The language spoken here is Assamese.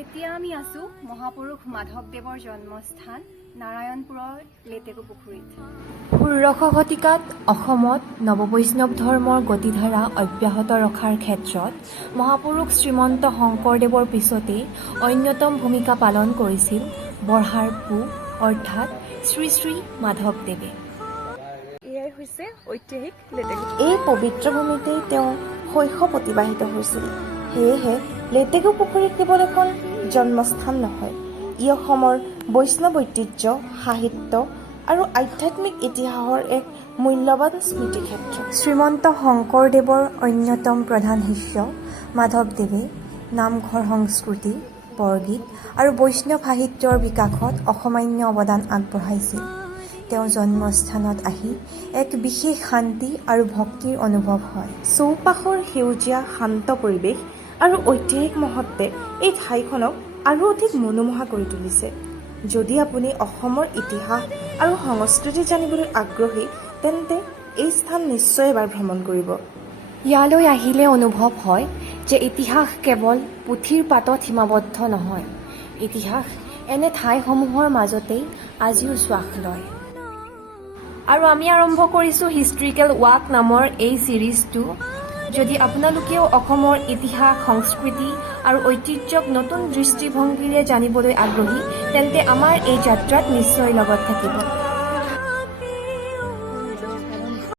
এতিয়া আমি আছোঁ মহাপুৰুষ মাধৱদেৱৰ জন্মস্থান নাৰায়ণপুৰৰ লেটেকু পুখুৰীত। ১৬০০ শতিকাত অসমত নৱবৈষ্ণৱ ধৰ্মৰ গতিধাৰা অব্যাহত ৰখাৰ ক্ষেত্ৰত মহাপুৰুষ শ্ৰীমন্ত শংকৰদেৱৰ পিছতেই অন্যতম ভূমিকা পালন কৰিছিল বৰহাৰ পু অৰ্থাৎ শ্ৰী শ্ৰী মাধৱদেৱে। এয়াই হৈছে ঐতিহাসিক লেটেকু। এই পবিত্ৰ ভূমিতেই তেওঁ শৈশৱ অতিবাহিত হৈছিল। সেয়েহে লেটেকু পুখুৰী কেৱল এখন জন্মস্থান নহয়, ই অসমৰ বৈষ্ণৱ ঐতিহ্য, সাহিত্য আৰু আধ্যাত্মিক ইতিহাসৰ এক মূল্যৱান স্মৃতিক্ষেত্ৰ। শ্ৰীমন্ত শংকৰদেৱৰ অন্যতম প্ৰধান শিষ্য মাধৱদেৱে নামঘৰ সংস্কৃতি, বৰগীত আৰু বৈষ্ণৱ সাহিত্যৰ বিকাশত অসামান্য অৱদান আগবঢ়াইছিল। তেওঁ জন্মস্থানত আহি এক বিশেষ শান্তি আৰু ভক্তিৰ অনুভৱ হয়। চৌপাশৰ সেউজীয়া শান্ত পৰিৱেশ আৰু ঐতিহাসিক মহত্বে এই ঠাইখনক আৰু অধিক মনোমোহা কৰি তুলিছে। যদি আপুনি অসমৰ ইতিহাস আৰু সংস্কৃতি জানিবলৈ আগ্ৰহী, তেন্তে এই স্থান নিশ্চয় এবাৰ ভ্ৰমণ কৰিব। ইয়ালৈ আহিলে অনুভৱ হয় যে ইতিহাস কেৱল পুথিৰ পাতত সীমাবদ্ধ নহয়, ইতিহাস এনে ঠাইসমূহৰ মাজতেই আজিও শ্বাস লয়। আৰু আমি আৰম্ভ কৰিছোঁ হিষ্ট্ৰিকেল ৱাক নামৰ এই ছিৰিজটো। যদি আপোনালোকেও অসমৰ ইতিহাস, সংস্কৃতি আৰু ঐতিহ্যক নতুন দৃষ্টিভংগীৰে জানিবলৈ আগ্ৰহী, তেন্তে আমাৰ এই যাত্ৰাত নিশ্চয় লগত থাকিব।